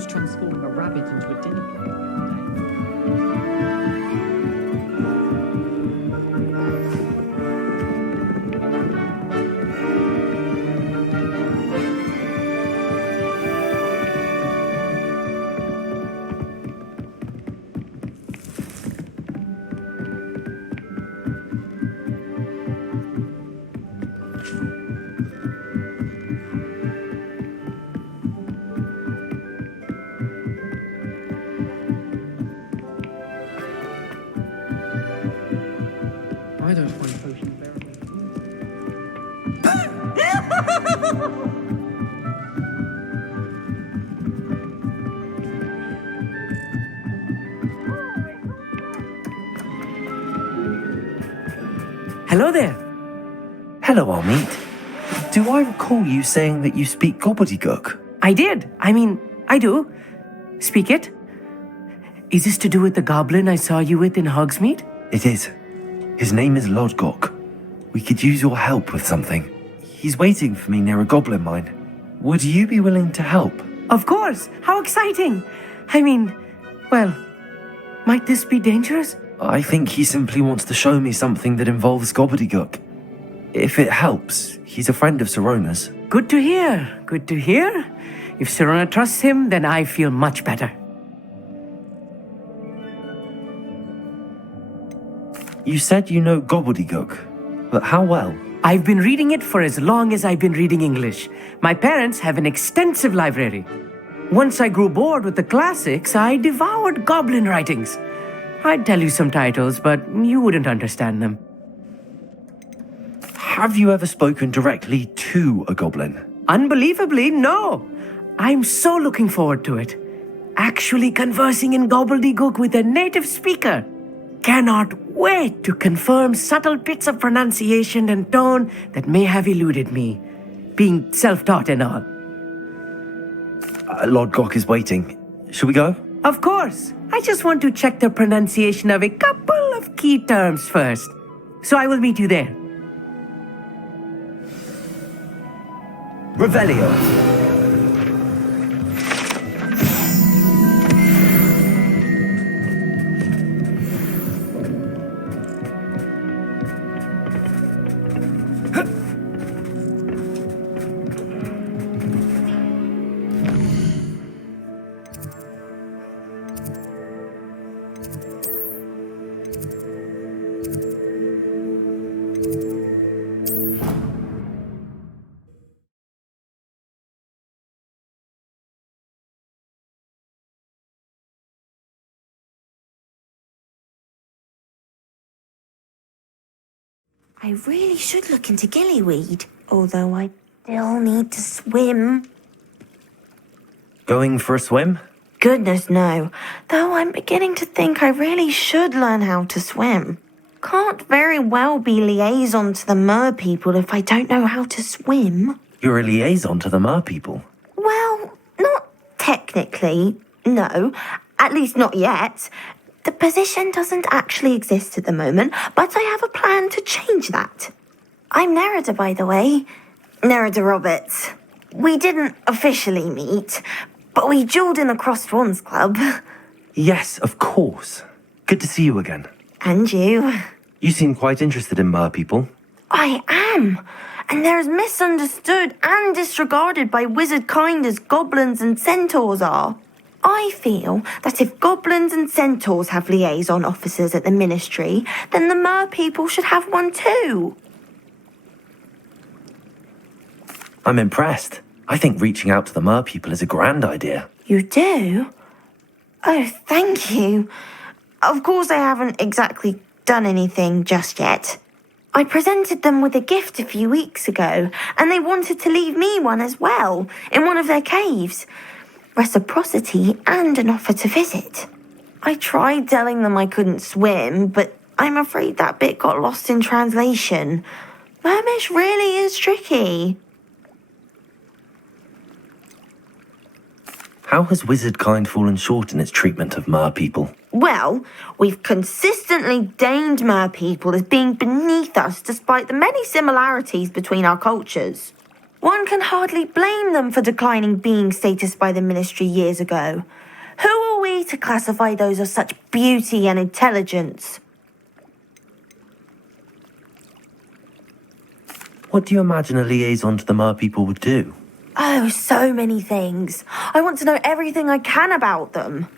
was transforming a rabbit into a dinner plate. I don't find potions bearable. Hello there. Hello, Almeet. Do I recall you saying that you speak gobbledygook? I did. I do. Speak it. Is this to do with the goblin I saw you with in Hogsmeade? It is. His name is Lodgok. We could use your help with something. He's waiting for me near a goblin mine. Would you be willing to help? Of course. How exciting. Might this be dangerous? I think he simply wants to show me something that involves gobbledygook. If it helps, he's a friend of Sirona's. Good to hear. Good to hear. If Sirona trusts him, then I feel much better. You said you know gobbledygook, but how well? I've been reading it for as long as I've been reading English. My parents have an extensive library. Once I grew bored with the classics, I devoured goblin writings. I'd tell you some titles, but you wouldn't understand them. Have you ever spoken directly to a goblin? Unbelievably, no. I'm so looking forward to it. Actually conversing in gobbledygook with a native speaker. Cannot wait to confirm subtle bits of pronunciation and tone that may have eluded me, being self-taught and all. Lodgok is waiting. Shall we go? Of course. I just want to check the pronunciation of a couple of key terms first. So I will meet you there. Revelio. I really should look into gillyweed, although I still need to swim. Going for a swim? Goodness, no. Though I'm beginning to think I really should learn how to swim. Can't very well be liaison to the mer people if I don't know how to swim. You're a liaison to the mer people? Well, not technically, no. At least not yet. The position doesn't actually exist at the moment, but I have a plan to change that. I'm Nerida, by the way. Nerida Roberts. We didn't officially meet, but we duelled in the Crossed Wands Club. Yes, of course. Good to see you again. And you. You seem quite interested in mer people. I am. And they're as misunderstood and disregarded by wizard kind as goblins and centaurs are. I feel that if goblins and centaurs have liaison officers at the ministry, then the mer people should have one too. I'm impressed. I think reaching out to the mer people is a grand idea. You do? Oh, thank you. Of course I haven't exactly done anything just yet. I presented them with a gift a few weeks ago, and they wanted to leave me one as well, in one of their caves. Reciprocity and an offer to visit. I tried telling them I couldn't swim, but I'm afraid that bit got lost in translation. Mermish really is tricky. How has wizard kind fallen short in its treatment of mer people? Well, we've consistently deemed mer people as being beneath us despite the many similarities between our cultures. One can hardly blame them for declining being status by the Ministry years ago. Who are we to classify those of such beauty and intelligence? What do you imagine a liaison to the Mer people would do? Oh, so many things. I want to know everything I can about them.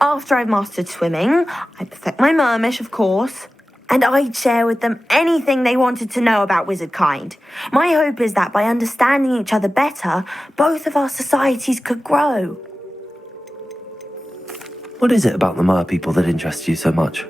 After I've mastered swimming, I perfect my mermish, of course, and I'd share with them anything they wanted to know about wizard kind. My hope is that by understanding each other better, both of our societies could grow. What is it about the Mer people that interests you so much?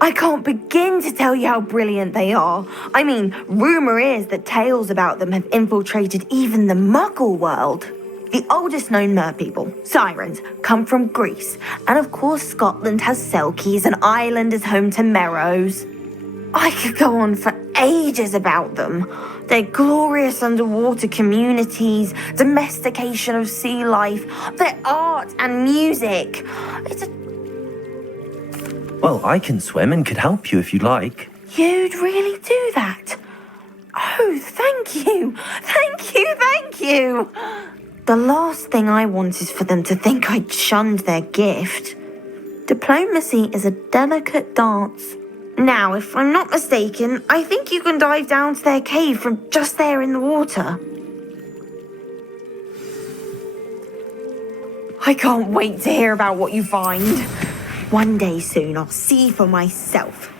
I can't begin to tell you how brilliant they are. I mean, rumour is that tales about them have infiltrated even the Muggle world. The oldest known mer people, sirens, come from Greece. And of course Scotland has Selkies and Ireland is home to Merrows. I could go on for ages about them. Their glorious underwater communities, domestication of sea life, their art and music. Well, I can swim and could help you if you'd like. You'd really do that? Oh, thank you. Thank you, thank you. The last thing I want is for them to think I'd shunned their gift. Diplomacy is a delicate dance. Now, if I'm not mistaken, I think you can dive down to their cave from just there in the water. I can't wait to hear about what you find. One day soon, I'll see for myself.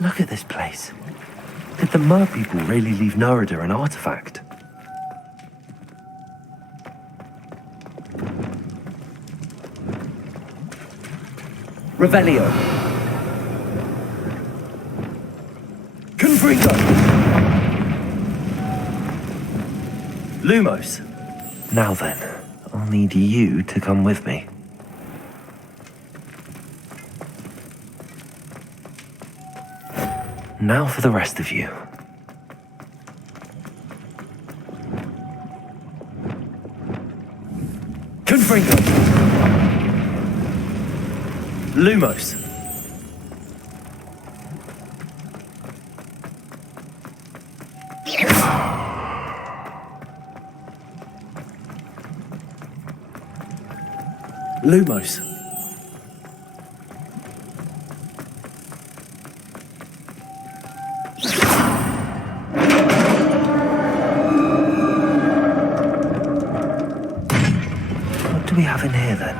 Look at this place. Did the Mer people really leave Nerida an artifact? Revelio. Confringo. Lumos. Now then, I'll need you to come with me. Now for the rest of you. Confringo. Lumos. Lumos. What do we have in here then?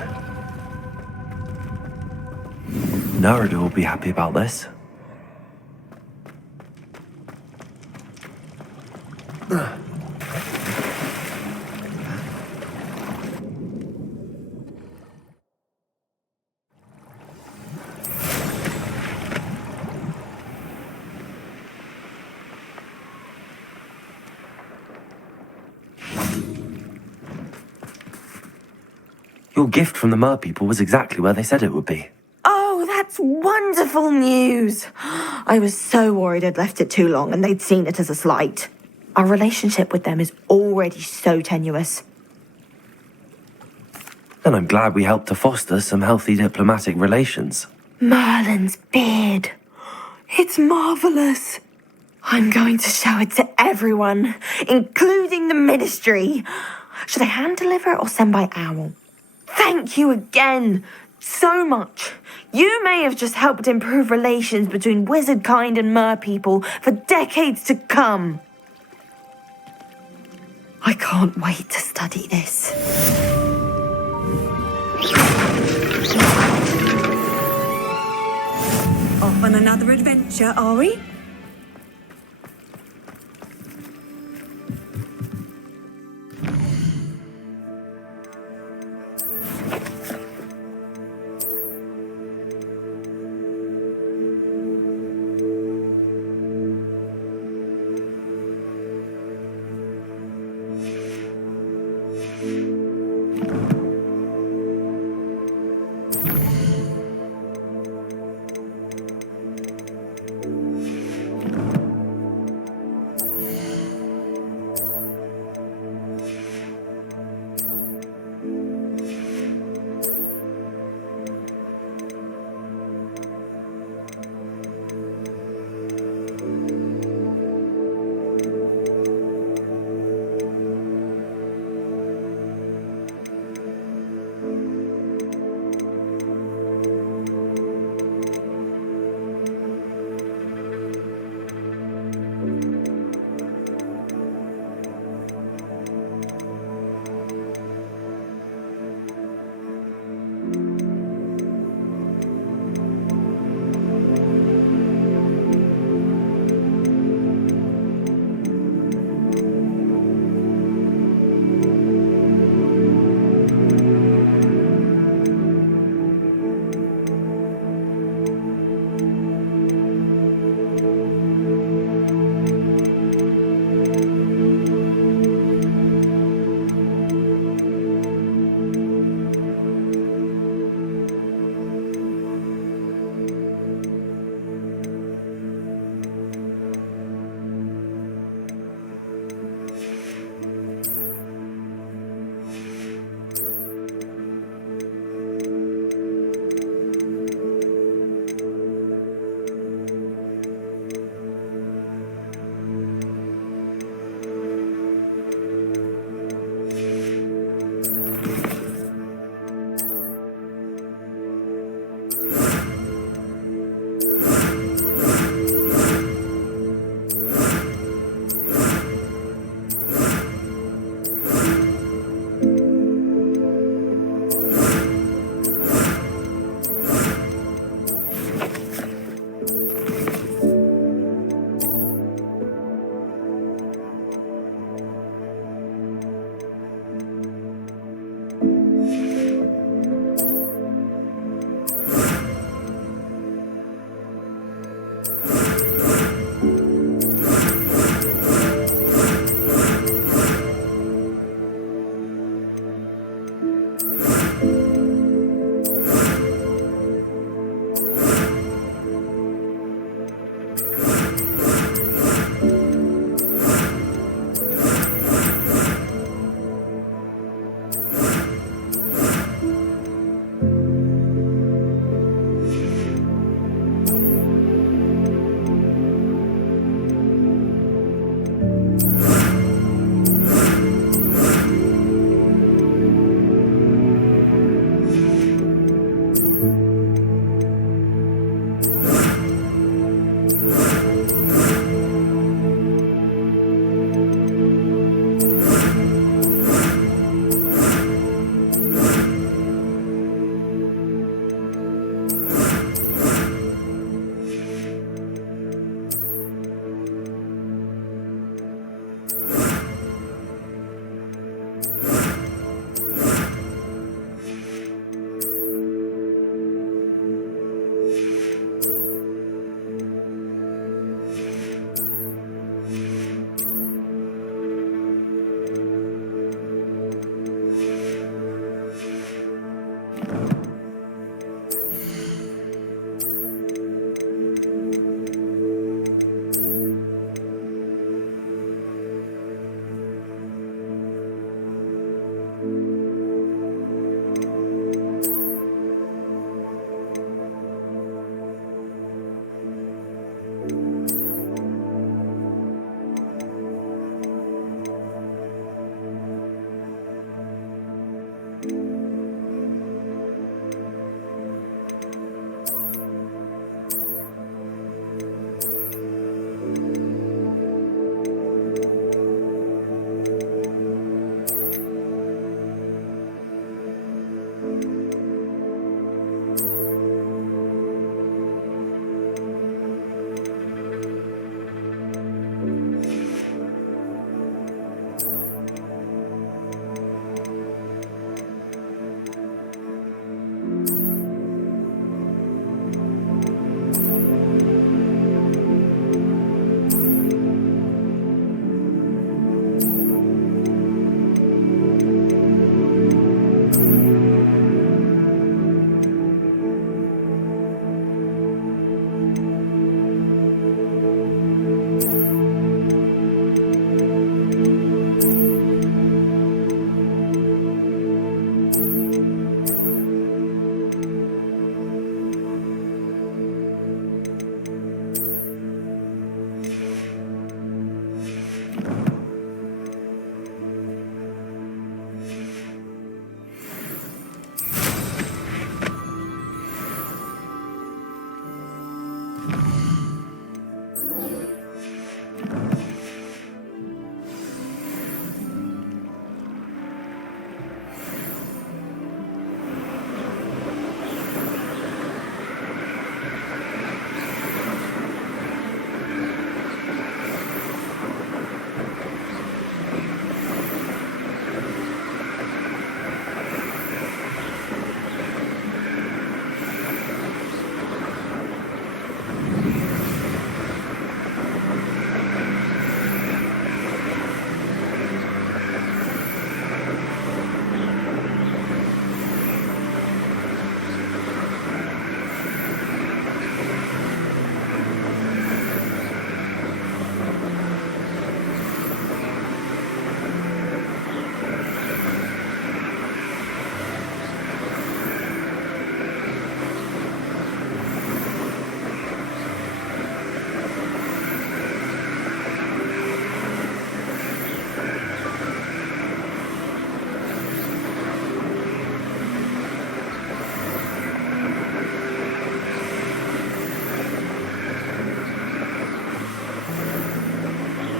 Nerida will be happy about this. Your gift from the Mer people was exactly where they said it would be. Oh, that's wonderful news. I was so worried I'd left it too long and they'd seen it as a slight. Our relationship with them is already so tenuous. Then I'm glad we helped to foster some healthy diplomatic relations. Merlin's beard. It's marvellous. I'm going to show it to everyone, including the Ministry. Should I hand deliver it or send by owl? Thank you again so much. You may have just helped improve relations between wizard kind and mer people for decades to come. I can't wait to study this. Off on another adventure, are we?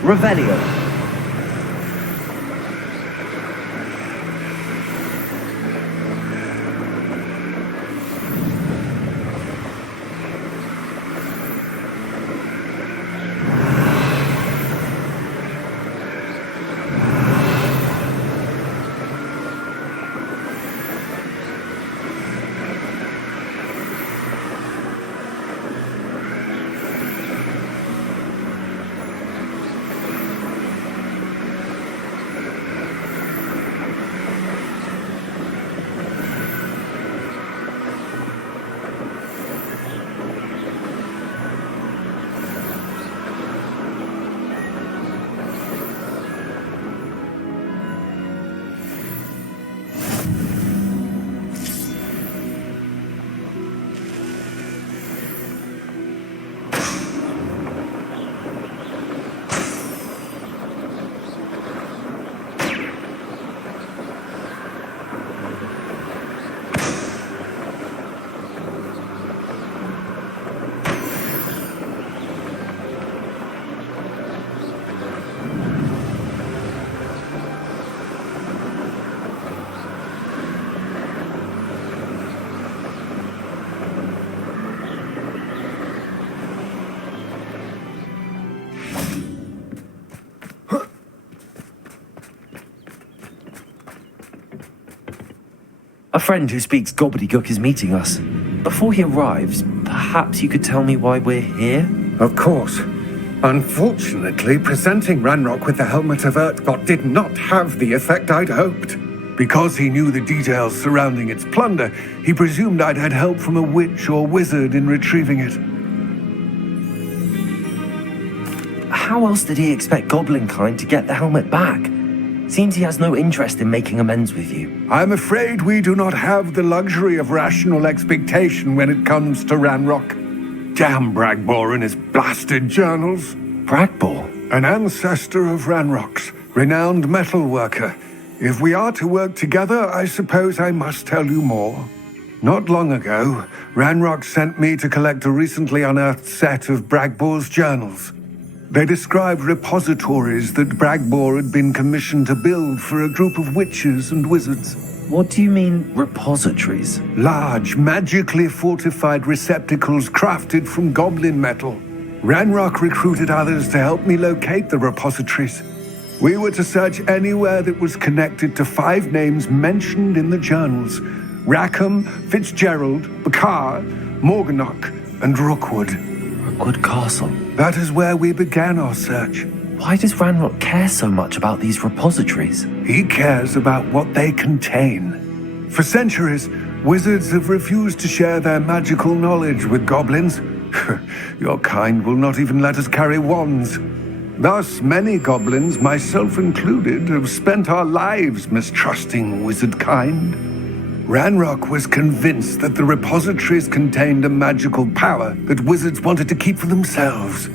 Revelio. A friend who speaks gobbledygook is meeting us. Before he arrives, perhaps you could tell me why we're here? Of course. Unfortunately, presenting Ranrok with the Helmet of Urtkot did not have the effect I'd hoped. Because he knew the details surrounding its plunder, he presumed I'd had help from a witch or wizard in retrieving it. How else did he expect Goblinkind to get the helmet back? Seems he has no interest in making amends with you. I'm afraid we do not have the luxury of rational expectation when it comes to Ranrok. Damn Bragbor and his blasted journals. Bragbor? An ancestor of Ranrok's, renowned metal worker. If we are to work together, I suppose I must tell you more. Not long ago, Ranrok sent me to collect a recently unearthed set of Bragbor's journals. They described repositories that Bragbor had been commissioned to build for a group of witches and wizards. What do you mean, repositories? Large, magically fortified receptacles crafted from goblin metal. Ranrok recruited others to help me locate the repositories. We were to search anywhere that was connected to 5 names mentioned in the journals: Rackham, Fitzgerald, Bakar, Morganach, and Rookwood. Rookwood Castle. That is where we began our search. Why does Ranrok care so much about these repositories? He cares about what they contain. For centuries, wizards have refused to share their magical knowledge with goblins. Your kind will not even let us carry wands. Thus, many goblins, myself included, have spent our lives mistrusting wizard kind. Ranrok was convinced that the repositories contained a magical power that wizards wanted to keep for themselves.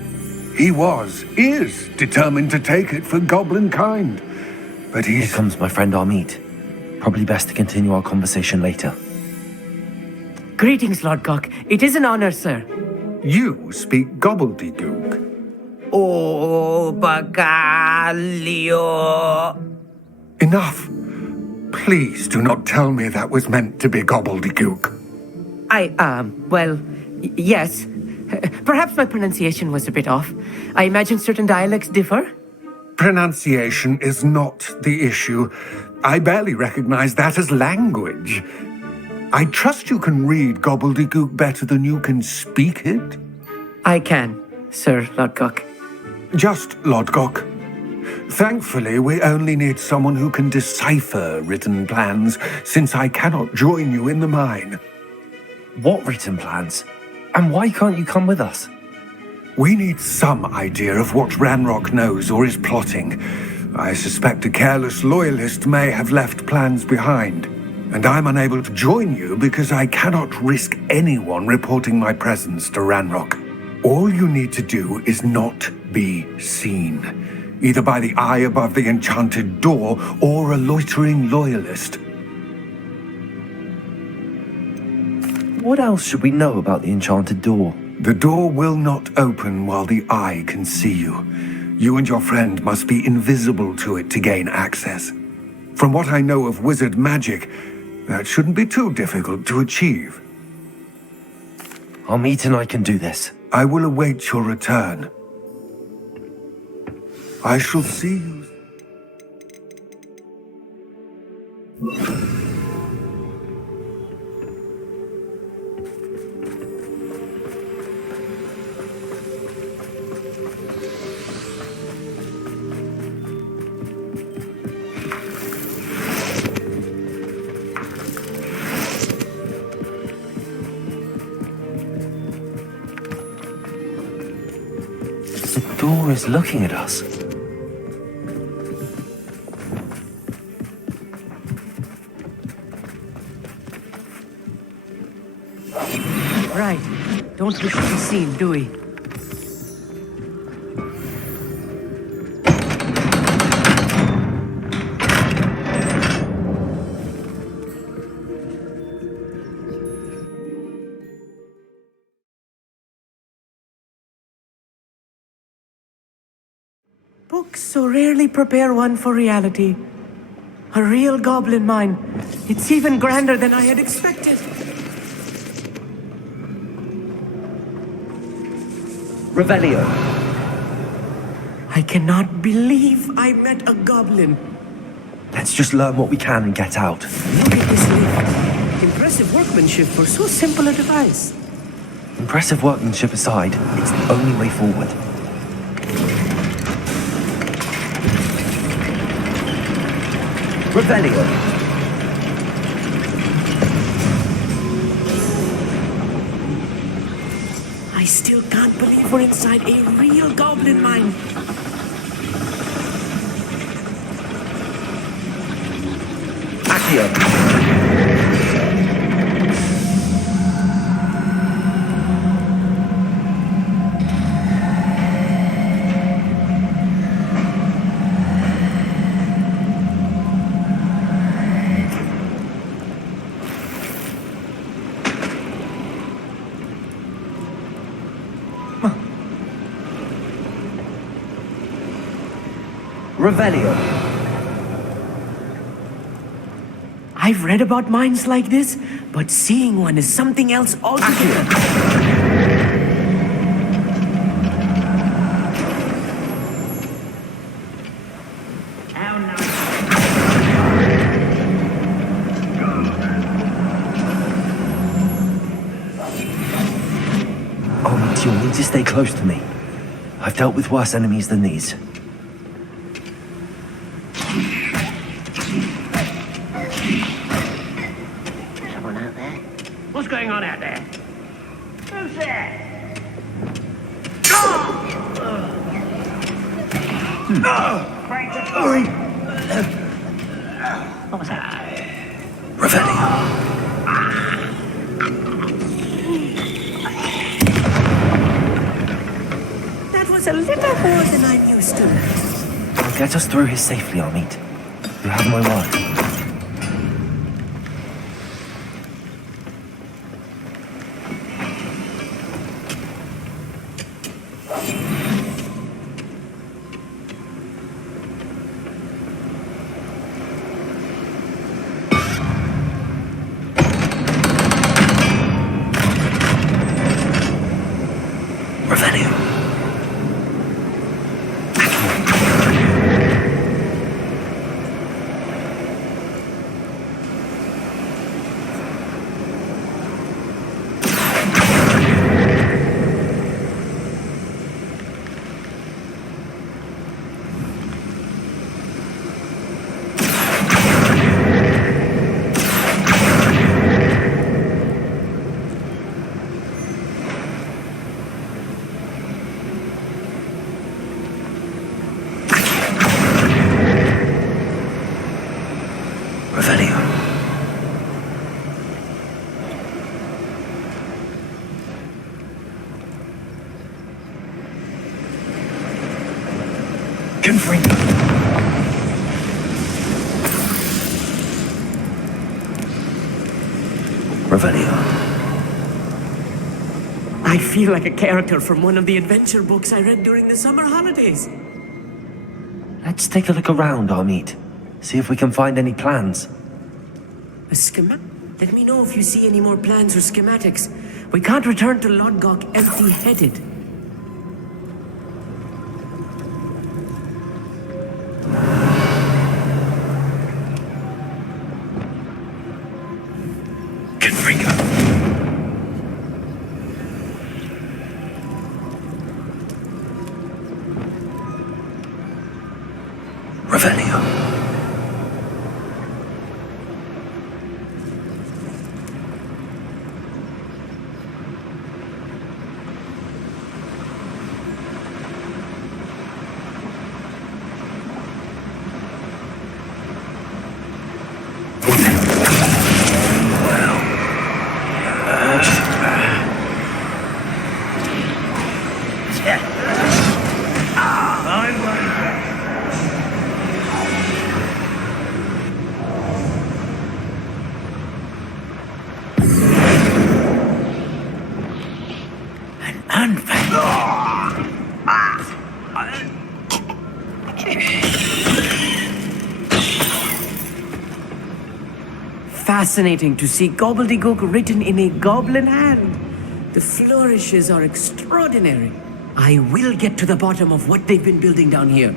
He is determined to take it for goblin kind. But Here comes my friend Amit. Probably best to continue our conversation later. Greetings, Lord Gok. It is an honor, sir. You speak gobbledygook. Oh, Bagalio. Enough. Please do not tell me that was meant to be gobbledygook. Yes. Perhaps my pronunciation was a bit off. I imagine certain dialects differ. Pronunciation is not the issue. I barely recognize that as language. I trust you can read gobbledygook better than you can speak it? I can, Sir Lord Gok. Just Lord Gok. Thankfully, we only need someone who can decipher written plans, since I cannot join you in the mine. What written plans? And why can't you come with us? We need some idea of what Ranrok knows or is plotting. I suspect a careless loyalist may have left plans behind. And I'm unable to join you because I cannot risk anyone reporting my presence to Ranrok. All you need to do is not be seen, either by the eye above the enchanted door or a loitering loyalist. What else should we know about the enchanted door? The door will not open while the eye can see you. You and your friend must be invisible to it to gain access. From what I know of wizard magic, that shouldn't be too difficult to achieve. Amit and I can do this. I will await your return. I shall see you. The door is looking at us. Right. Don't wish to be seen, do we? Books so rarely prepare one for reality. A real goblin mind. It's even grander than I had expected. Revelio. I cannot believe I met a goblin. Let's just learn what we can and get out. Look at this lift. Impressive workmanship for so simple a device. Impressive workmanship aside, it's the only way forward. Revelio. I still can't believe we're inside a real goblin mine. Accio. Revelio. I've read about mines like this, but seeing one is something else altogether. Oh, you'll need to stay close to me. I've dealt with worse enemies than these. What's going on out there? Who's there? What was that? Revelio. That was a little more than I'm used to. I'll get us through here safely, Amit. You have my word. Revelio. I feel like a character from one of the adventure books I read during the summer holidays. Let's take a look around, Armid. See if we can find any plans. A schematic? Let me know if you see any more plans or schematics. We can't return to Lodgok empty-headed. Confringo. Revelio. Fascinating to see gobbledygook written in a goblin hand. The flourishes are extraordinary. I will get to the bottom of what they've been building down here.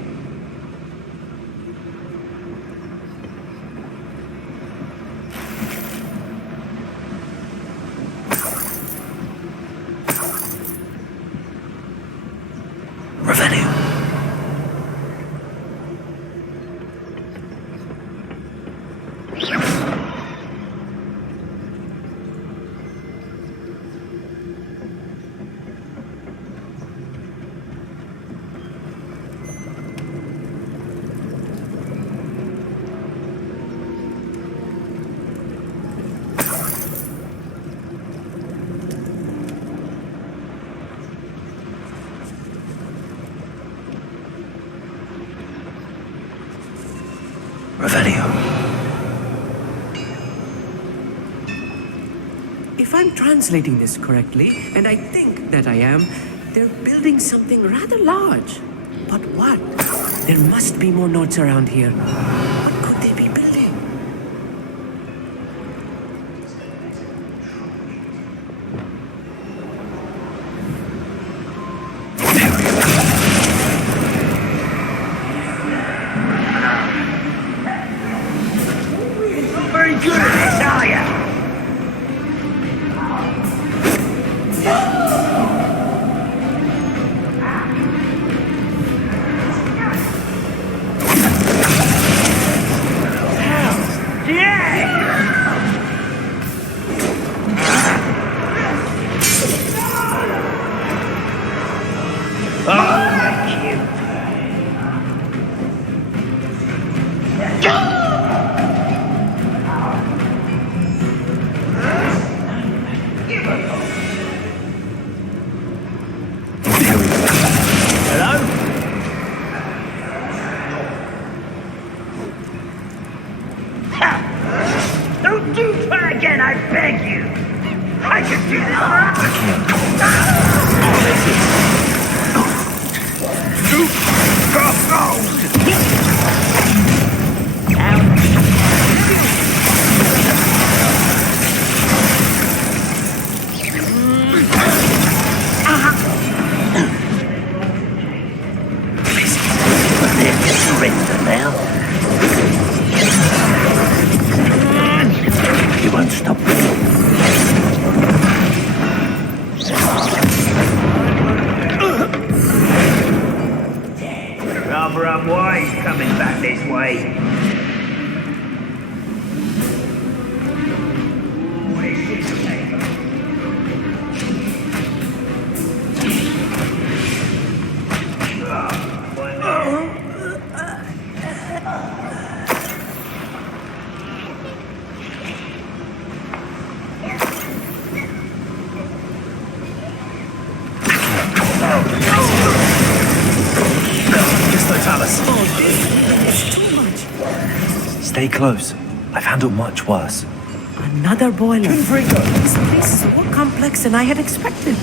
Revelio. Revelio. If I'm translating this correctly, and I think that I am, they're building something rather large. But what? There must be more notes around here. What could they be building? Very good at this, are ya? Don't do that again, I beg you! I can do this surrender now. You won't stop me. Rather unwise coming back this way. Stay close. I've handled much worse. Another boiler. This place is more complex than I had expected.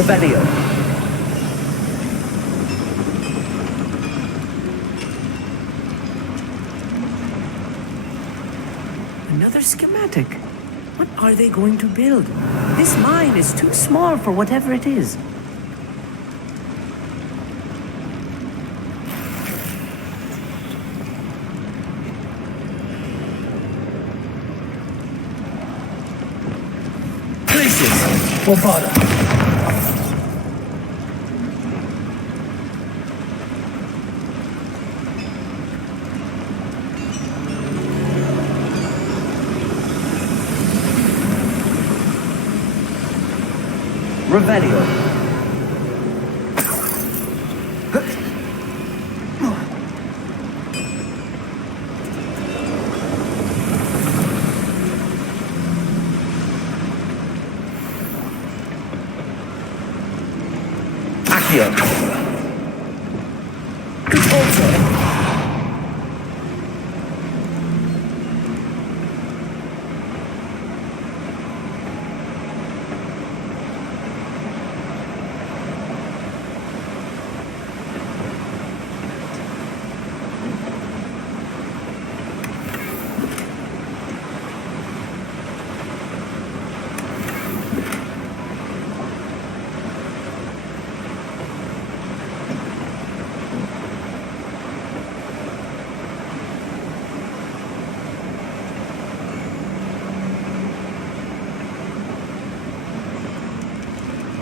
Revelio. Another schematic. What are they going to build? This mine is too small for whatever it is. Places. Bombada. Revelio. Accio.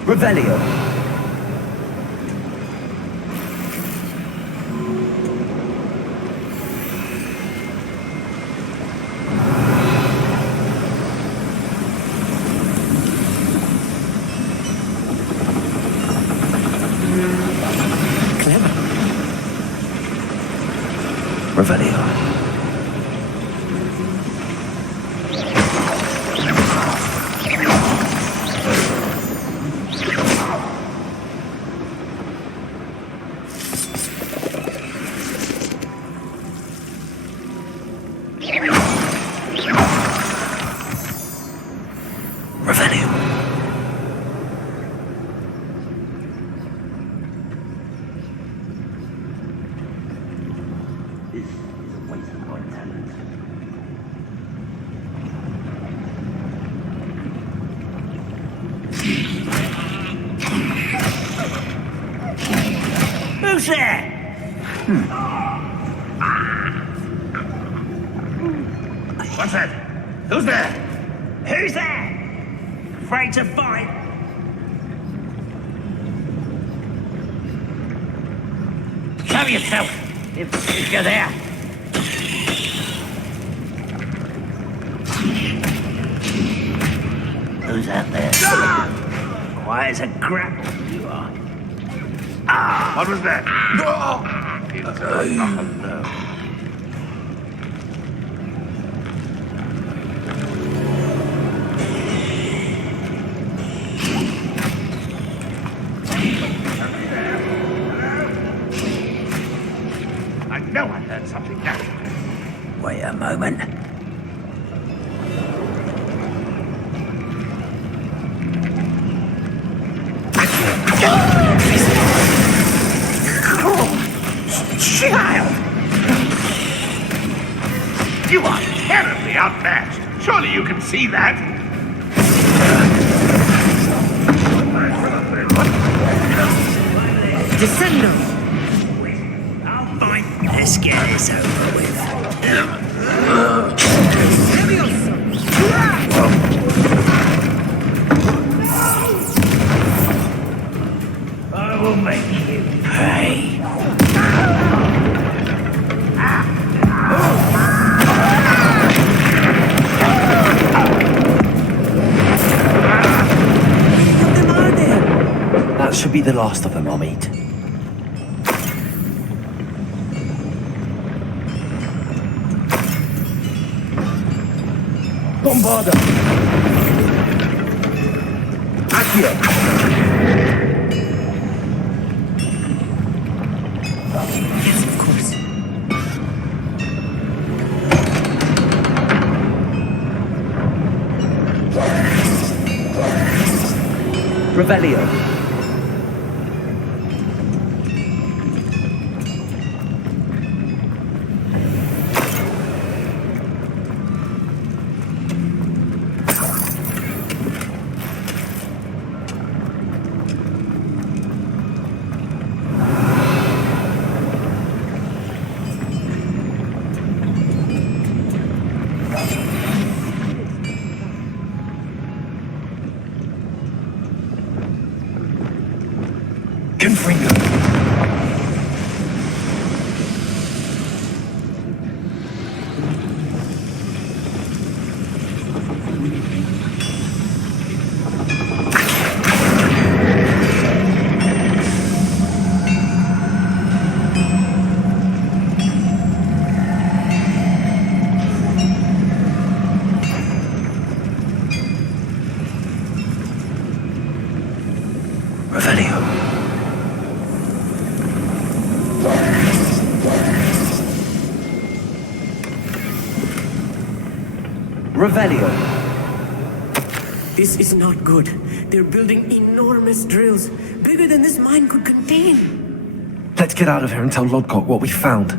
Revelio. Clever. Revelio. Who's there? What's that? Who's there? Who's there? Afraid to fight? Show yourself, if you're there. Who's out there? Quiet as a grapple, you are. What was that? It's a no. I know I heard something now. Wait a moment. Child! You are terribly outmatched. Surely you can see that. Descendo! I'll find. Let's get this over with. I will make you pay. That should be the last of them I'll meet. Bombarda! Accio! Yes, of course. Revelio. Confringo! Revelio. Revelio. This is not good. They're building enormous drills, bigger than this mine could contain. Let's get out of here and tell Lodgok what we found.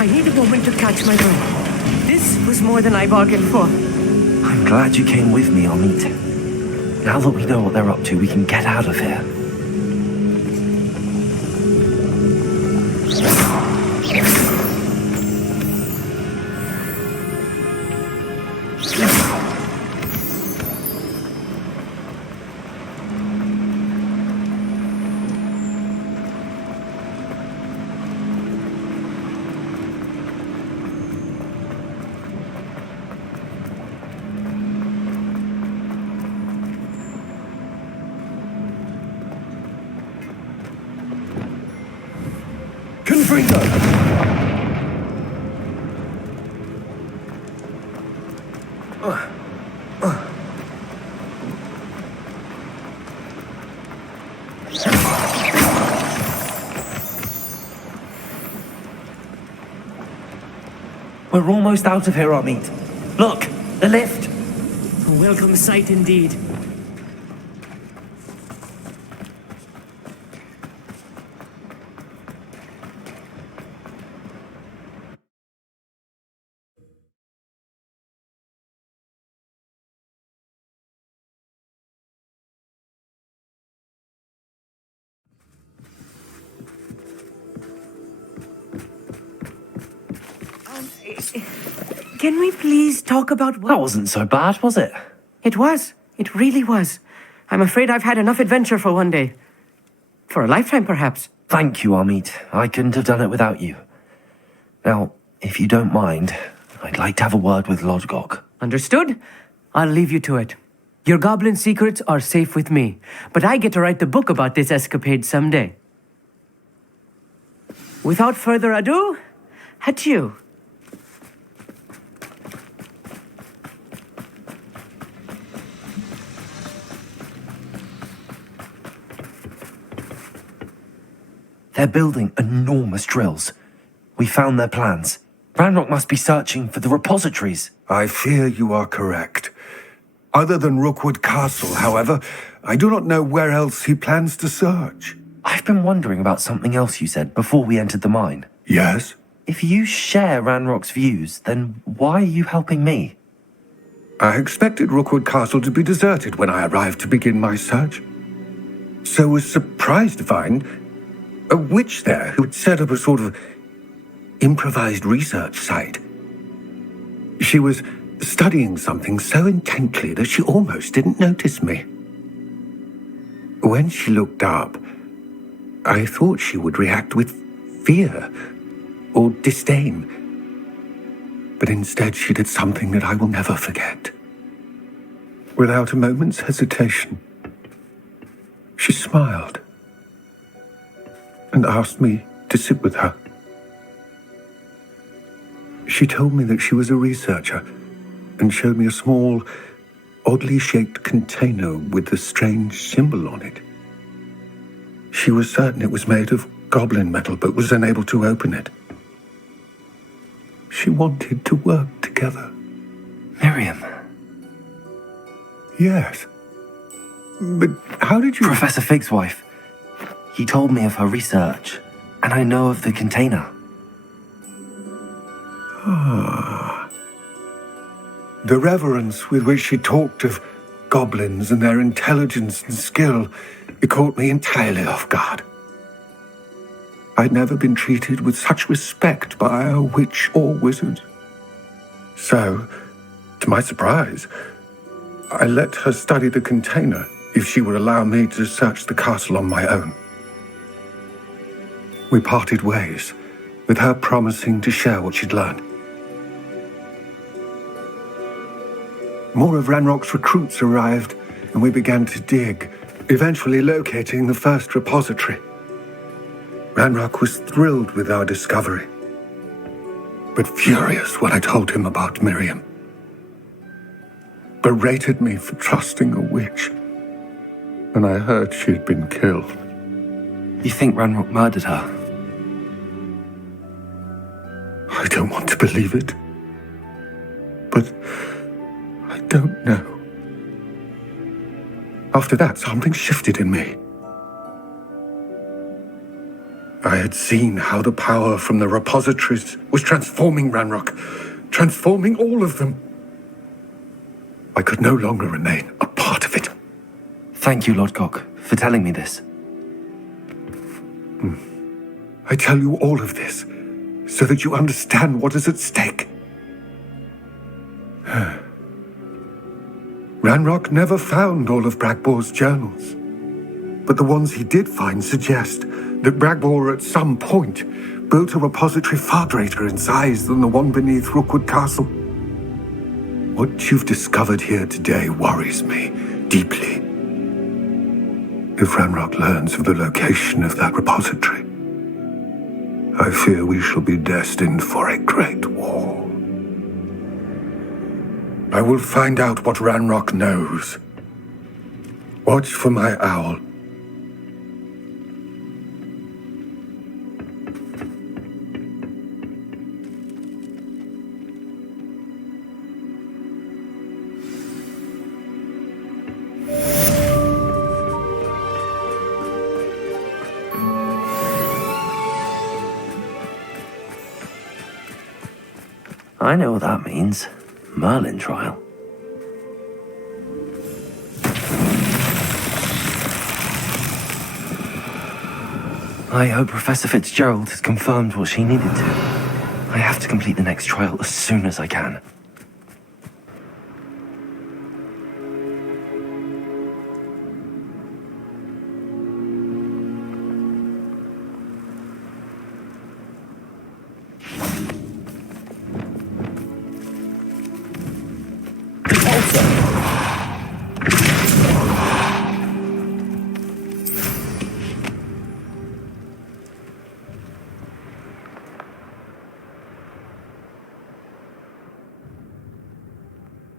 I need a moment to catch my breath. This was more than I bargained for. I'm glad you came with me, Amit. Now that we know what they're up to, we can get out of here. Confringo! We're almost out of here, Amit. Look, the lift. A welcome sight indeed. Can we please talk about what... That wasn't so bad, was it? It was. It really was. I'm afraid I've had enough adventure for one day. For a lifetime, perhaps. Thank you, Amit. I couldn't have done it without you. Now, if you don't mind, I'd like to have a word with Lodgok. Understood? I'll leave you to it. Your goblin secrets are safe with me, but I get to write the book about this escapade someday. Without further ado, adieu. They're building enormous drills. We found their plans. Ranrok must be searching for the repositories. I fear you are correct. Other than Rookwood Castle, however, I do not know where else he plans to search. I've been wondering about something else you said before we entered the mine. Yes? If you share Ranrock's views, then why are you helping me? I expected Rookwood Castle to be deserted when I arrived to begin my search. So was surprised to find a witch there who had set up a sort of improvised research site. She was studying something so intently that she almost didn't notice me. When she looked up, I thought she would react with fear or disdain. But instead she did something that I will never forget. Without a moment's hesitation, she smiled and asked me to sit with her. She told me that she was a researcher and showed me a small, oddly shaped container with a strange symbol on it. She was certain it was made of goblin metal, but was unable to open it. She wanted to work together. Miriam. Yes. But how did you... Professor Fig's wife. He told me of her research, and I know of the container. Ah. The reverence with which she talked of goblins and their intelligence and skill, it caught me entirely off guard. I'd never been treated with such respect by a witch or wizard. So, to my surprise, I let her study the container if she would allow me to search the castle on my own. We parted ways, with her promising to share what she'd learned. More of Ranrok's recruits arrived, and we began to dig, eventually locating the first repository. Ranrok was thrilled with our discovery, but furious when I told him about Miriam. Berated me for trusting a witch, and I heard she had been killed. You think Ranrok murdered her? I don't want to believe it, but I don't know. After that, something shifted in me. I had seen how the power from the repositories was transforming Ranrok, transforming all of them. I could no longer remain a part of it. Thank you, Lord Gok, for telling me this. I tell you all of this so that you understand what is at stake. Ranrok never found all of Bragbor's journals, but the ones he did find suggest that Bragbor at some point built a repository far greater in size than the one beneath Rookwood Castle. What you've discovered here today worries me deeply. If Ranrok learns of the location of that repository, I fear we shall be destined for a great war. I will find out what Ranrok knows. Watch for my owl. I know what that means. Merlin trial. I hope Professor Fitzgerald has confirmed what she needed to. I have to complete the next trial as soon as I can.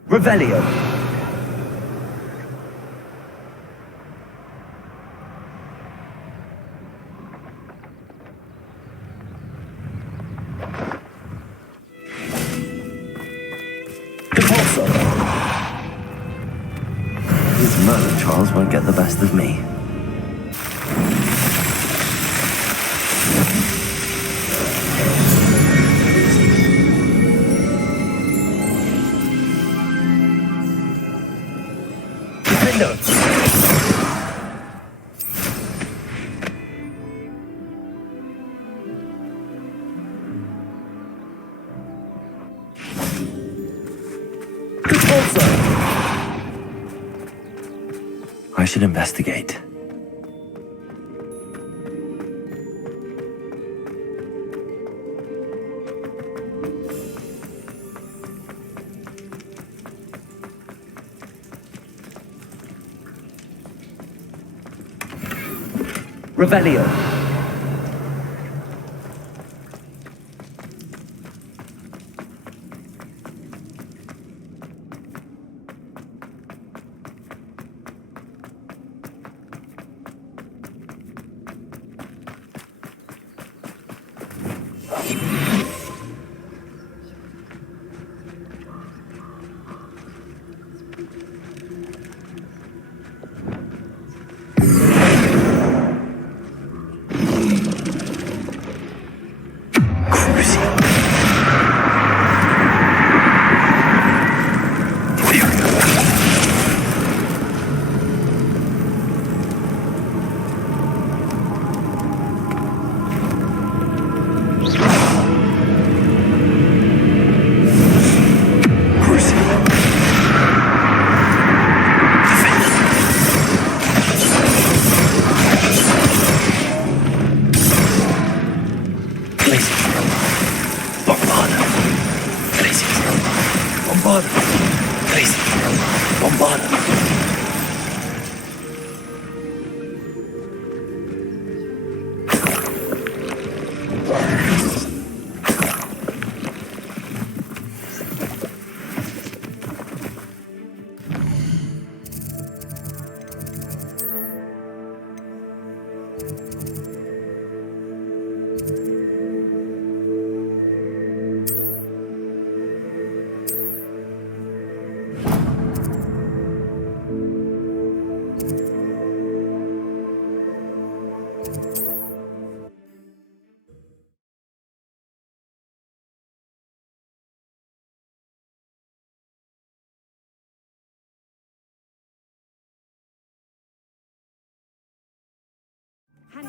Revelio. These Merlin trials won't get the best of me. I should investigate. Revelio.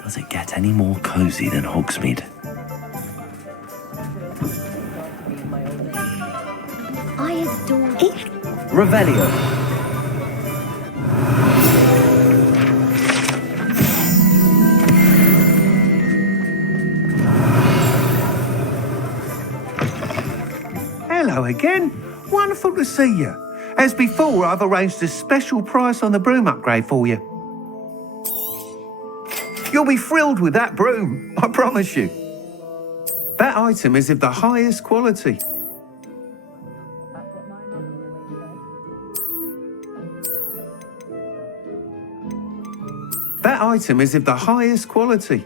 Does it get any more cozy than Hogsmeade? I adore it. Revelio. Hello again. Wonderful to see you. As before, I've arranged a special price on the broom upgrade for you. You'll be thrilled with that broom, I promise you. That item is of the highest quality. That item is of the highest quality.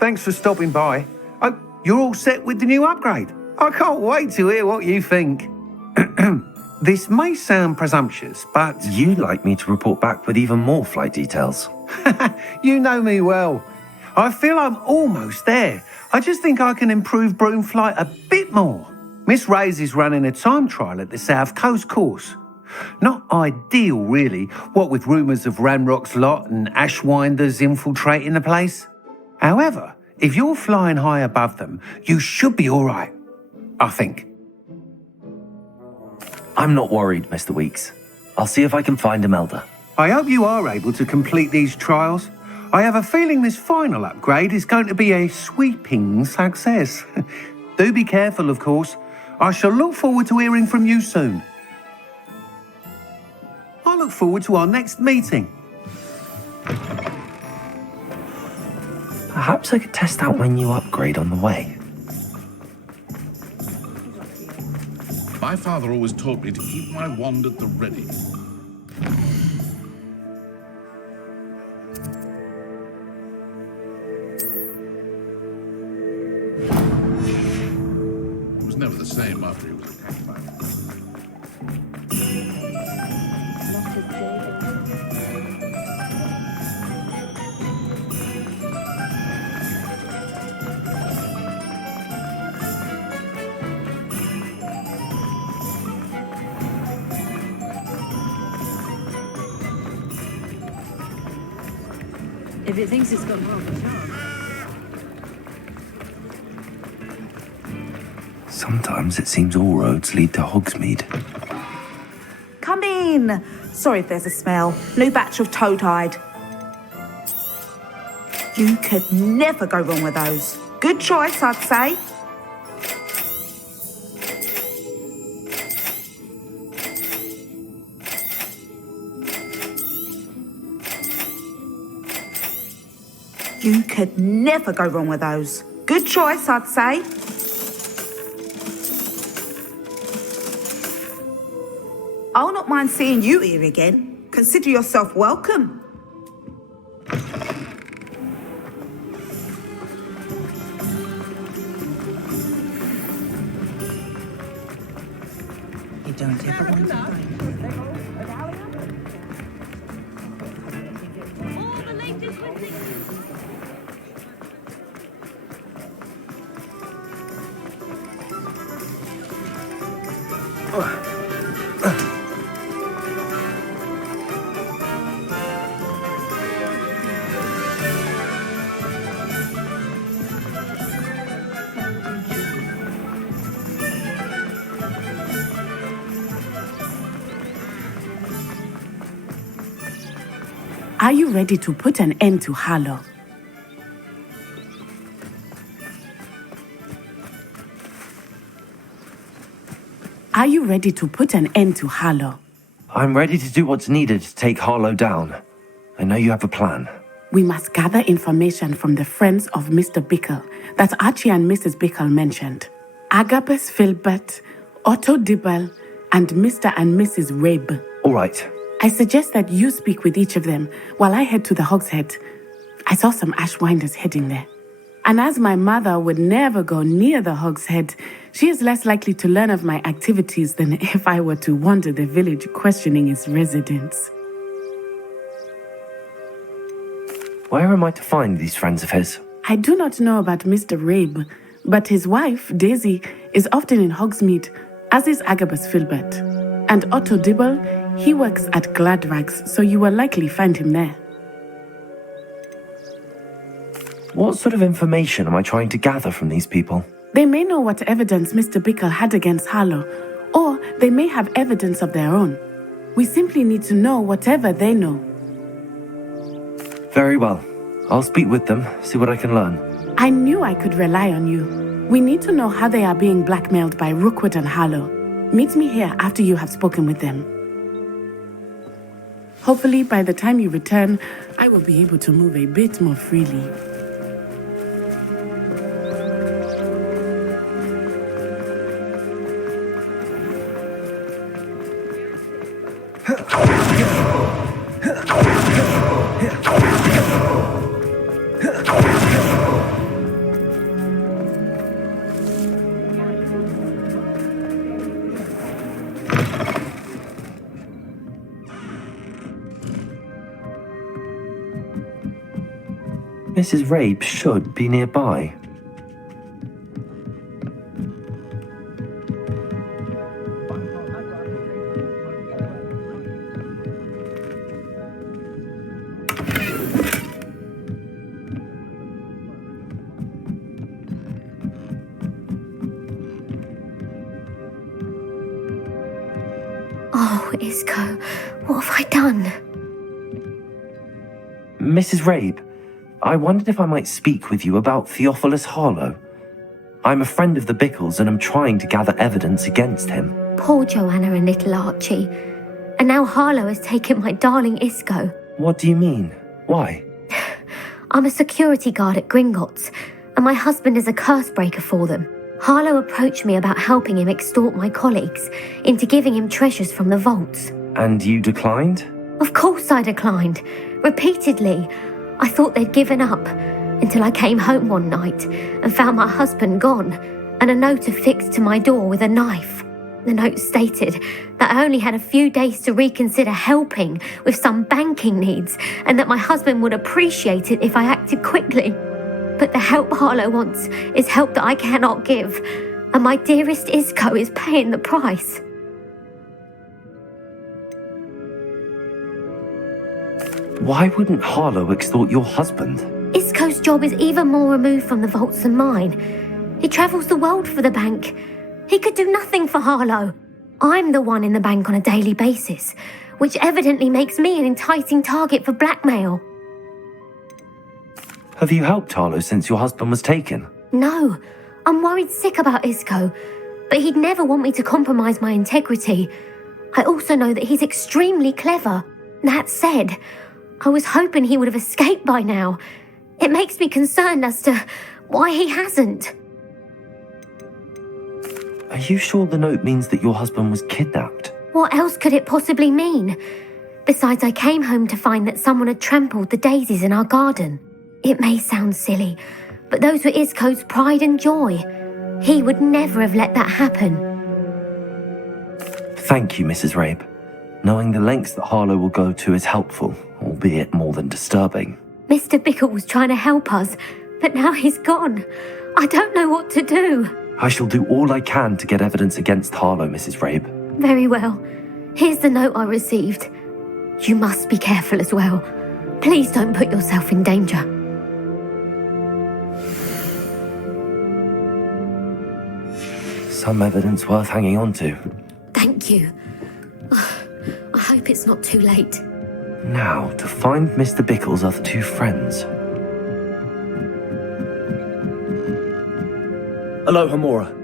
Thanks for stopping by. Oh, you're all set with the new upgrade. I can't wait to hear what you think. This may sound presumptuous, but... You'd like me to report back with even more flight details. You know me well. I feel I'm almost there. I just think I can improve broom flight a bit more. Miss Ray's is running a time trial at the South Coast course. Not ideal, really, what with rumours of Ranrok's lot and Ashwinders infiltrating the place. However, if you're flying high above them, you should be all right, I think. I'm not worried, Mr. Weeks. I'll see if I can find Imelda. I hope you are able to complete these trials. I have a feeling this final upgrade is going to be a sweeping success. Do be careful, of course. I shall look forward to hearing from you soon. I look forward to our next meeting. Perhaps I could test out my new upgrade on the way. My father always taught me to keep my wand at the ready. It was never the same after he was attacked by me. If it thinks it's got more of a chance. Sometimes it seems all roads lead to Hogsmeade. Come in. Sorry if there's a smell. New batch of toad-hide. You could never go wrong with those. Good choice, I'd say. You could never go wrong with those. Good choice, I'd say. I'll not mind seeing you here again. Consider yourself welcome. You don't ever want to break. Are you ready to put an end to Harlow? Are you ready to put an end to Harlow? I'm ready to do what's needed to take Harlow down. I know you have a plan. We must gather information from the friends of Mr. Bickle that Archie and Mrs. Bickle mentioned. Agabus Filbert, Otto Dibble, and Mr. and Mrs. Rabe. All right. I suggest that you speak with each of them while I head to the Hogshead. I saw some Ashwinders heading there. And as my mother would never go near the Hogshead, she is less likely to learn of my activities than if I were to wander the village questioning its residents. Where am I to find these friends of his? I do not know about Mr. Rabe, but his wife, Daisy, is often in Hogsmeade, as is Agabus Filbert. And Otto Dibble, he works at Gladrags, so you will likely find him there. What sort of information am I trying to gather from these people? They may know what evidence Mr. Bickle had against Harlow, or they may have evidence of their own. We simply need to know whatever they know. Very well. I'll speak with them, see what I can learn. I knew I could rely on you. We need to know how they are being blackmailed by Rookwood and Harlow. Meet me here after you have spoken with them. Hopefully, by the time you return, I will be able to move a bit more freely. Mrs. Rabe should be nearby. Oh, Isco, what have I done? Mrs. Rabe, I wondered if I might speak with you about Theophilus Harlow. I'm a friend of the Bickles and I'm trying to gather evidence against him. Poor Joanna and little Archie. And now Harlow has taken my darling Isco. What do you mean? Why? I'm a security guard at Gringotts, and my husband is a curse breaker for them. Harlow approached me about helping him extort my colleagues into giving him treasures from the vaults. And you declined? Of course I declined. Repeatedly. I thought they'd given up, until I came home one night and found my husband gone, and a note affixed to my door with a knife. The note stated that I only had a few days to reconsider helping with some banking needs, and that my husband would appreciate it if I acted quickly. But the help Harlow wants is help that I cannot give, and my dearest Isco is paying the price. Why wouldn't Harlow extort your husband? Isco's job is even more removed from the vaults than mine. He travels the world for the bank. He could do nothing for Harlow. I'm the one in the bank on a daily basis, which evidently makes me an enticing target for blackmail. Have you helped Harlow since your husband was taken? No, I'm worried sick about Isco, but he'd never want me to compromise my integrity. I also know that he's extremely clever. That said, I was hoping he would have escaped by now. It makes me concerned as to why he hasn't. Are you sure the note means that your husband was kidnapped? What else could it possibly mean? Besides, I came home to find that someone had trampled the daisies in our garden. It may sound silly, but those were Isco's pride and joy. He would never have let that happen. Thank you, Mrs. Rabe. Knowing the lengths that Harlow will go to is helpful, albeit more than disturbing. Mr. Bickle was trying to help us, but now he's gone. I don't know what to do. I shall do all I can to get evidence against Harlow, Mrs. Rabe. Very well. Here's the note I received. You must be careful as well. Please don't put yourself in danger. Some evidence worth hanging on to. Thank you. I hope it's not too late. Now, to find Mr. Bickle's other two friends. Hello, Hamora.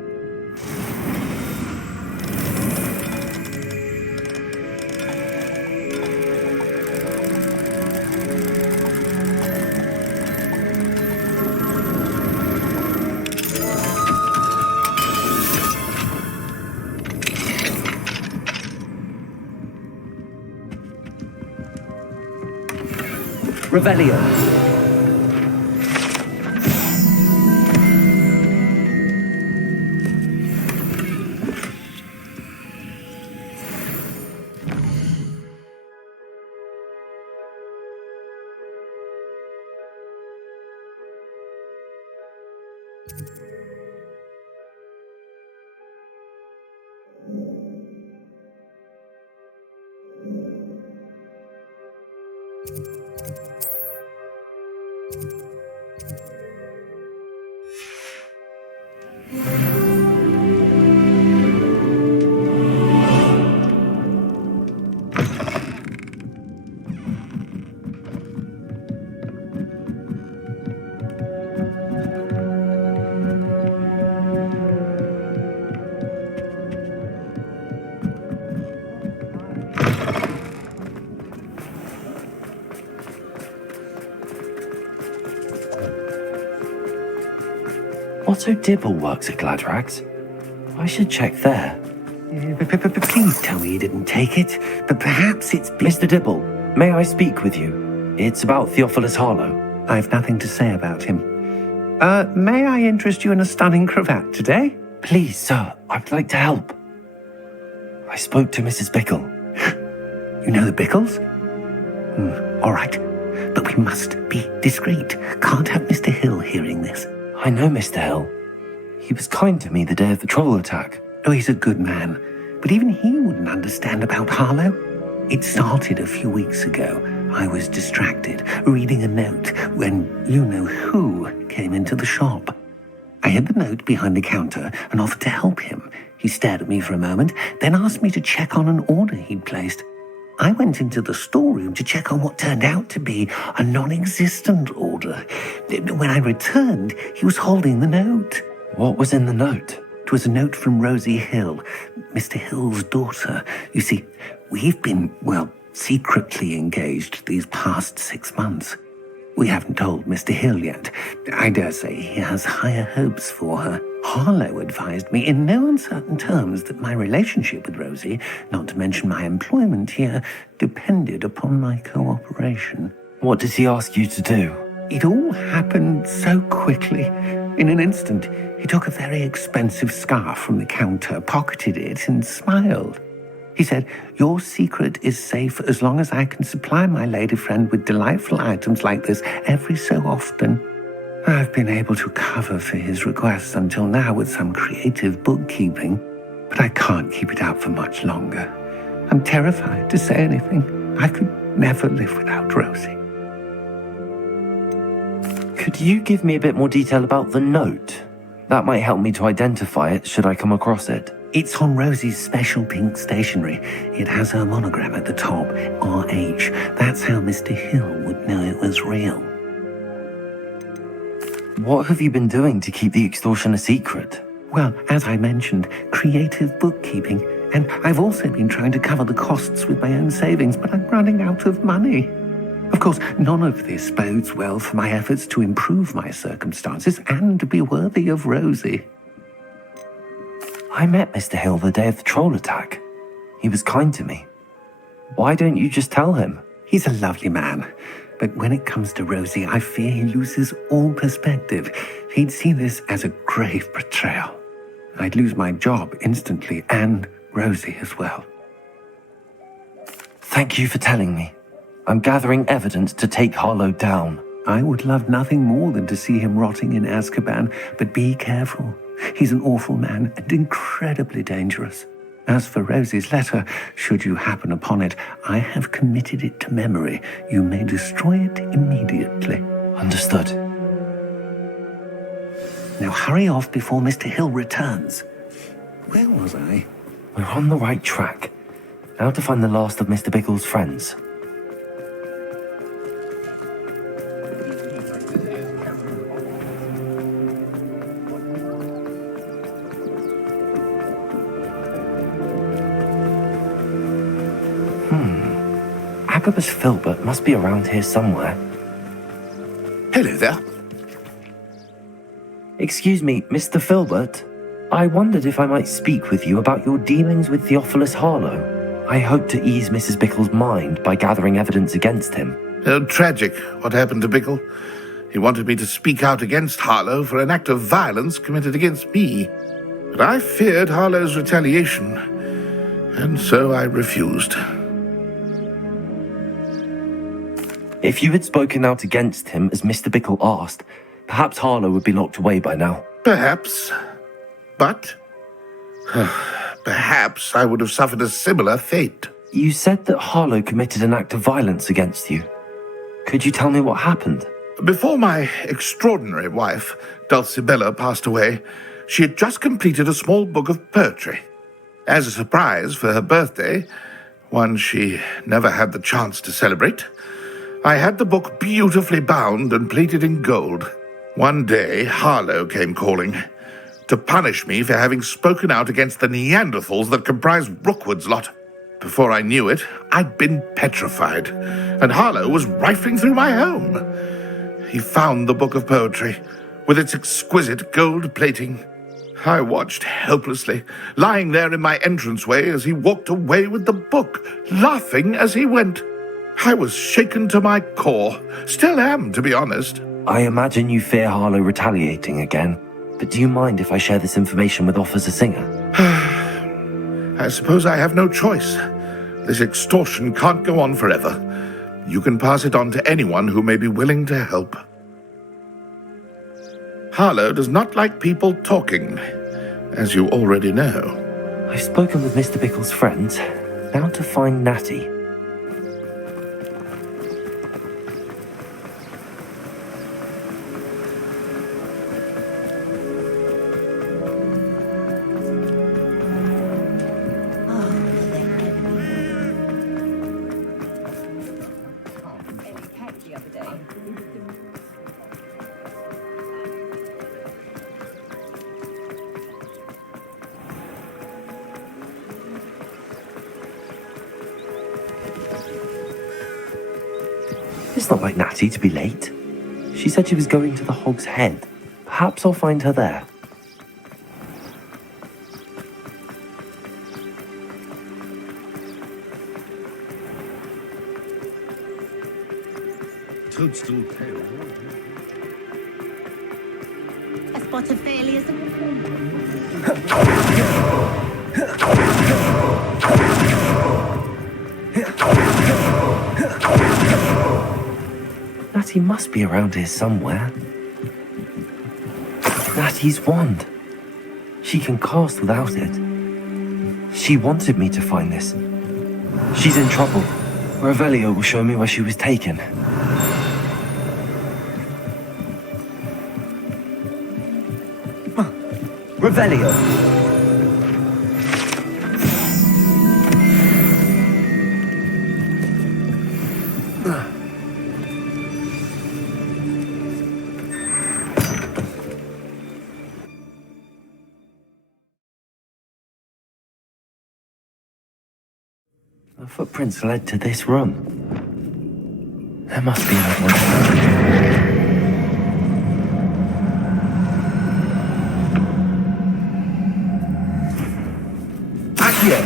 Revelio. Otto Dibble works at Gladrags. I should check there. Please tell me you didn't take it. But perhaps it's Mr. Dibble, may I speak with you? It's about Theophilus Harlow. I've nothing to say about him. May I interest you in a stunning cravat today? Please, sir, I'd like to help. I spoke to Mrs. Bickle. You know the Bickles? All right. But we must be discreet. Can't have Mr. Hill hearing this. I know Mr. Hill. He was kind to me the day of the troll attack. Oh, he's a good man. But even he wouldn't understand about Harlow. It started a few weeks ago. I was distracted, reading a note, when you-know-who came into the shop. I hid the note behind the counter and offered to help him. He stared at me for a moment, then asked me to check on an order he'd placed. I went into the storeroom to check on what turned out to be a non-existent order. When I returned, he was holding the note. What was in the note? It was a note from Rosie Hill, Mr. Hill's daughter. You see, we've been, secretly engaged these past 6 months. We haven't told Mr. Hill yet. I dare say he has higher hopes for her. Harlow advised me in no uncertain terms that my relationship with Rosie, not to mention my employment here, depended upon my cooperation. What does he ask you to do? It all happened so quickly. In an instant, he took a very expensive scarf from the counter, pocketed it, and smiled. He said, "Your secret is safe as long as I can supply my lady friend with delightful items like this every so often." I've been able to cover for his requests until now with some creative bookkeeping, but I can't keep it up for much longer. I'm terrified to say anything. I could never live without Rosie. Could you give me a bit more detail about the note? That might help me to identify it should I come across it. It's on Rosie's special pink stationery. It has her monogram at the top, RH. That's how Mr. Hill would know it was real. What have you been doing to keep the extortion a secret? Well, as I mentioned, creative bookkeeping. And I've also been trying to cover the costs with my own savings, but I'm running out of money. Of course, none of this bodes well for my efforts to improve my circumstances and to be worthy of Rosie. I met Mr. Hill the day of the troll attack. He was kind to me. Why don't you just tell him? He's a lovely man. But when it comes to Rosie, I fear he loses all perspective. He'd see this as a grave betrayal. I'd lose my job instantly, and Rosie as well. Thank you for telling me. I'm gathering evidence to take Harlow down. I would love nothing more than to see him rotting in Azkaban, but be careful. He's an awful man and incredibly dangerous. As for Rosie's letter, should you happen upon it, I have committed it to memory. You may destroy it immediately. Understood. Now hurry off before Mr. Hill returns. Where was I? We're on the right track. Now to find the last of Mr. Bickle's friends. Agabus Filbert must be around here somewhere. Hello there. Excuse me, Mr. Filbert. I wondered if I might speak with you about your dealings with Theophilus Harlow. I hope to ease Mrs. Bickle's mind by gathering evidence against him. Tragic, what happened to Bickle. He wanted me to speak out against Harlow for an act of violence committed against me. But I feared Harlow's retaliation, and so I refused. If you had spoken out against him as Mr. Bickle asked, perhaps Harlow would be locked away by now. Perhaps. But perhaps I would have suffered a similar fate. You said that Harlow committed an act of violence against you. Could you tell me what happened? Before my extraordinary wife, Dulcibella, passed away, she had just completed a small book of poetry. As a surprise for her birthday, one she never had the chance to celebrate, I had the book beautifully bound and plated in gold. One day, Harlow came calling to punish me for having spoken out against the Neanderthals that comprise Rookwood's lot. Before I knew it, I'd been petrified, and Harlow was rifling through my home. He found the book of poetry, with its exquisite gold plating. I watched helplessly, lying there in my entranceway as he walked away with the book, laughing as he went. I was shaken to my core. Still am, to be honest. I imagine you fear Harlow retaliating again, but do you mind if I share this information with Officer Singer? I suppose I have no choice. This extortion can't go on forever. You can pass it on to anyone who may be willing to help. Harlow does not like people talking, as you already know. I've spoken with Mr. Bickle's friends. Now to find Natty. It's not like Natty to be late. She said she was going to the Hog's Head. Perhaps I'll find her there. Toadstool pale. A spot of failures. Natty must be around here somewhere. Natty's wand. She can cast without it. She wanted me to find this. She's in trouble. Revelio will show me where she was taken. Revelio! The footprints led to this room. There must be another one. Accio!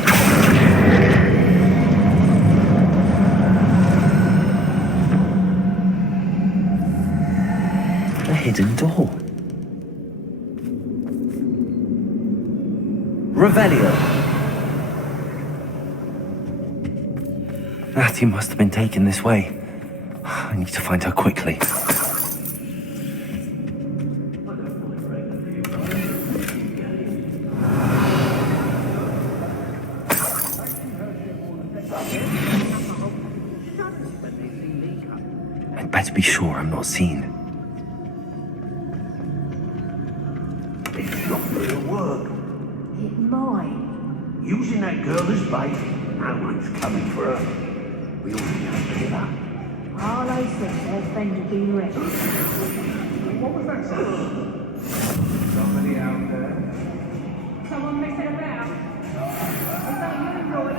A hidden door. Revelio! Natty must have been taken this way. I need to find her quickly. I'd better be sure I'm not seen. It's not gonna work. It might. Using that girl as bait, no one's coming for her. We all need to kill her. Harlow said their friend would be ready. What was that sound? Somebody out there? Someone messing about? Is that you, Roy?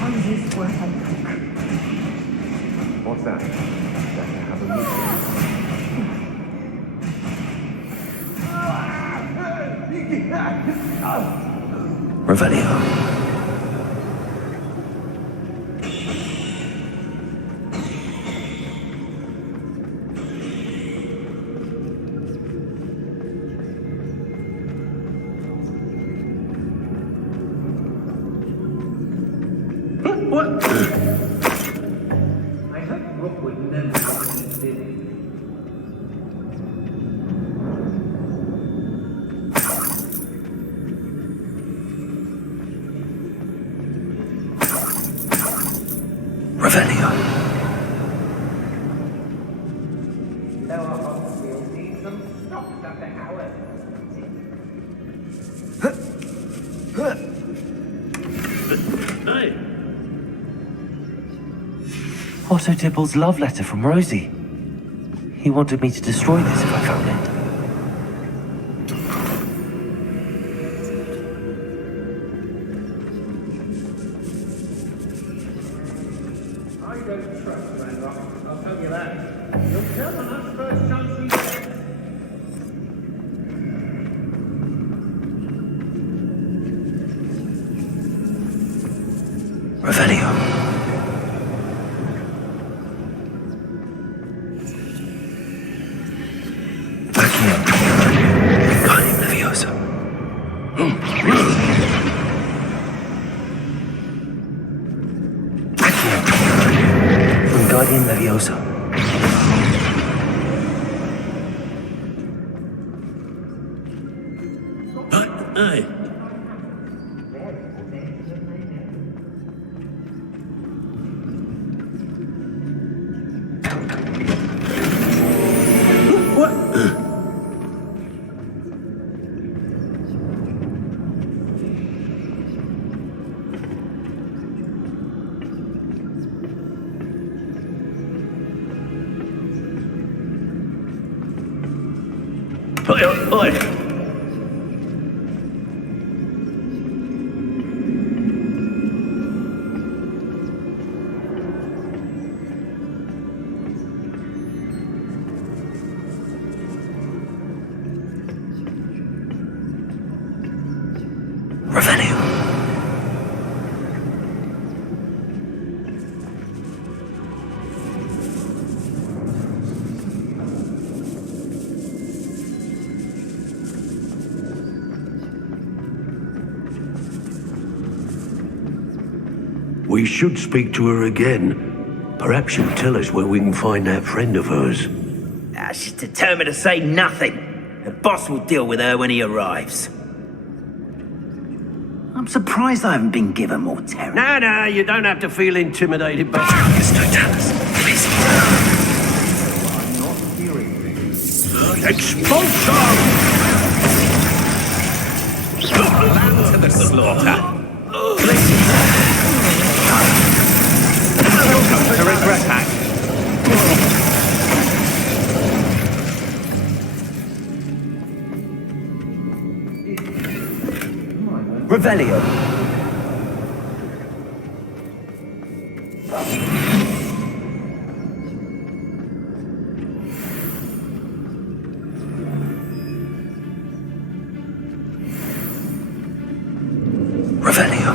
On his way. What's that? Better have a look. Revelio. What? I hope Rook would never did. Revelio. Lower Hogwarts need some stock, Dr. Howard. Hey. Otto Dibble's love letter from Rosie. He wanted me to destroy this if I found it. I don't trust Ranrok, I'll tell you that. You'll kill on us first chance we get. Revelio. Guardian Leviosa. Aye. What? Oi! Revelio. We should speak to her again. Perhaps she'll tell us where we can find that friend of hers. She's determined to say nothing. The boss will deal with her when he arrives. I'm surprised I haven't been given more terror. No, you don't have to feel intimidated by... Expulsion! Land to the slaughter. Welcome to regret hack. Revelio. Revelio.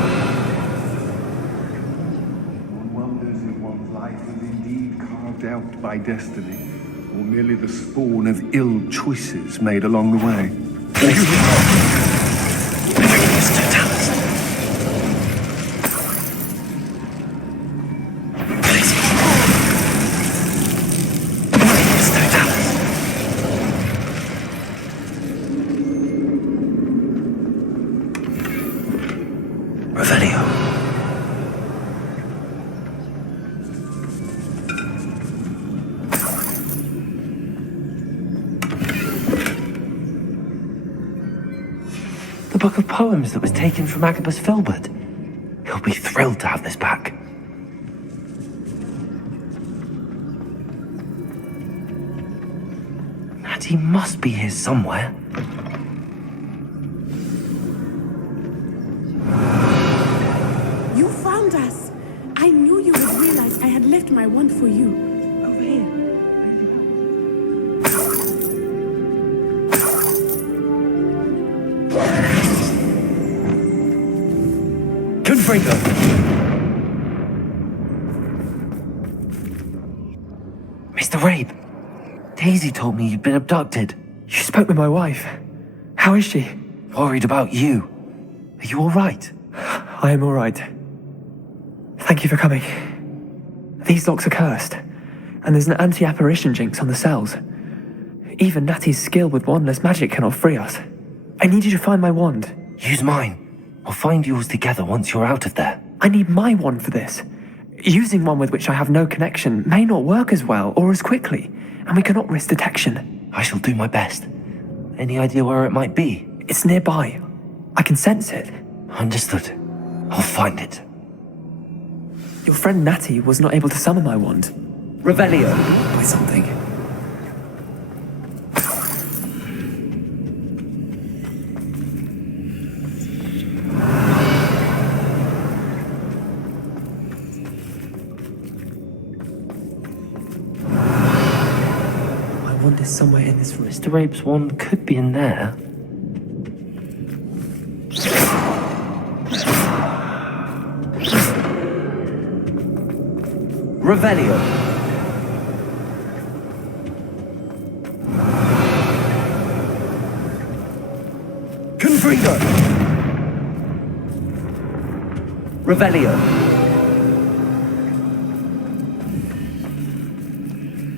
One wonders if one's life is indeed carved out by destiny, or merely the spawn of ill choices made along the way. The book of poems that was taken from Agabus Filbert. He'll be thrilled to have this back. And he must be here somewhere. You found us! I knew you would realize I had left my wand for you. Over here. Confringo! Mr. Rabe, Daisy told me you'd been abducted. You spoke with my wife. How is she? Worried about you. Are you all right? I am all right. Thank you for coming. These locks are cursed, and there's an anti-apparition jinx on the cells. Even Natty's skill with wandless magic cannot free us. I need you to find my wand. Use mine. We'll find yours together once you're out of there. I need my wand for this. Using one with which I have no connection may not work as well or as quickly, and we cannot risk detection. I shall do my best. Any idea where it might be? It's nearby. I can sense it. Understood. I'll find it. Your friend Natty was not able to summon my wand. Revelio. By something. My wand is somewhere in this room. Mr. Rabe's wand could be in there. Revelio. Confringo. Revelio.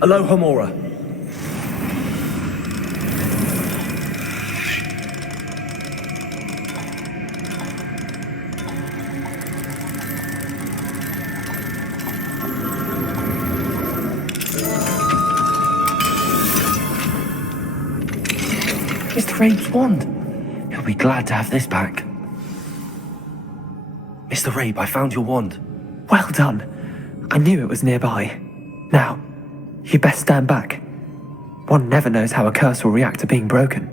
Alohomora. Mr. Rabe's wand. He'll be glad to have this back. Mr. Rabe, I found your wand. Well done. I knew it was nearby. Now, you best stand back. One never knows how a curse will react to being broken.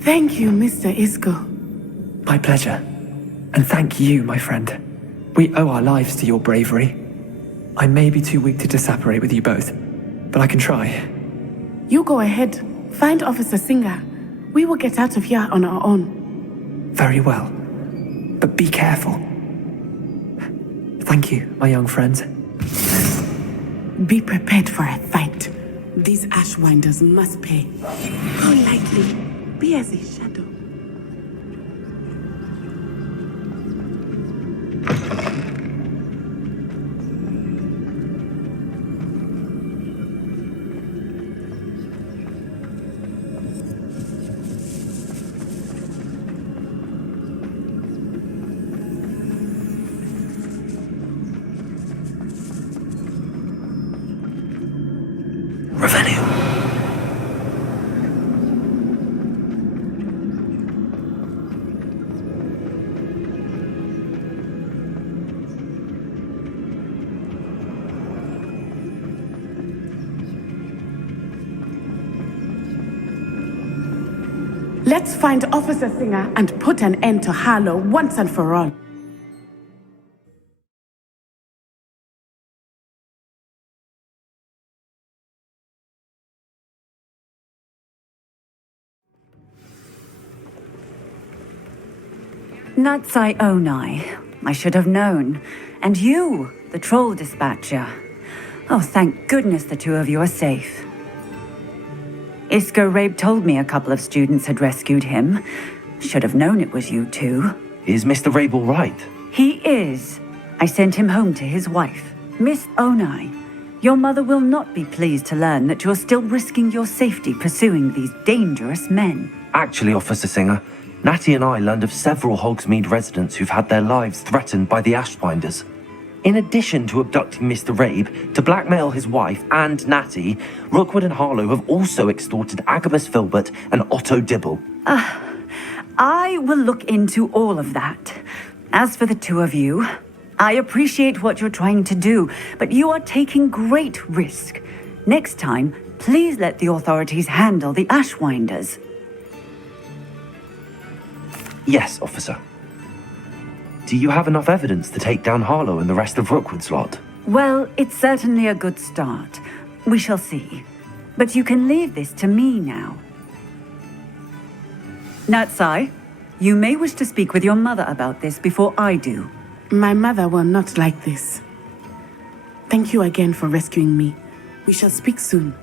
Thank you, Mr. Isco. My pleasure. And thank you, my friend. We owe our lives to your bravery. I may be too weak to disapparate with you both, but I can try. You go ahead. Find Officer Singer. We will get out of here on our own. Very well. But be careful. Thank you, my young friends. Be prepared for a fight. These Ashwinders must pay. Go lightly. Be as a shadow. Let's find Officer Singer and put an end to Harlow once and for all. Natsai Onai. I should have known. And you, the troll dispatcher. Oh, thank goodness the two of you are safe. Isco Rabe told me a couple of students had rescued him. Should have known it was you two. Is Mr. Rabe all right? He is. I sent him home to his wife, Miss Onai. Your mother will not be pleased to learn that you're still risking your safety pursuing these dangerous men. Actually, Officer Singer, Natty and I learned of several Hogsmeade residents who've had their lives threatened by the Ashwinders. In addition to abducting Mr. Rabe to blackmail his wife and Natty, Rookwood and Harlow have also extorted Agabus Filbert and Otto Dibble. I will look into all of that. As for the two of you, I appreciate what you're trying to do, but you are taking great risk. Next time, Please let the authorities handle the Ashwinders. Yes, officer. Do you have enough evidence to take down Harlow and the rest of Rookwood's lot? Well, it's certainly a good start. We shall see. But you can leave this to me now. Natsai, you may wish to speak with your mother about this before I do. My mother will not like this. Thank you again for rescuing me. We shall speak soon.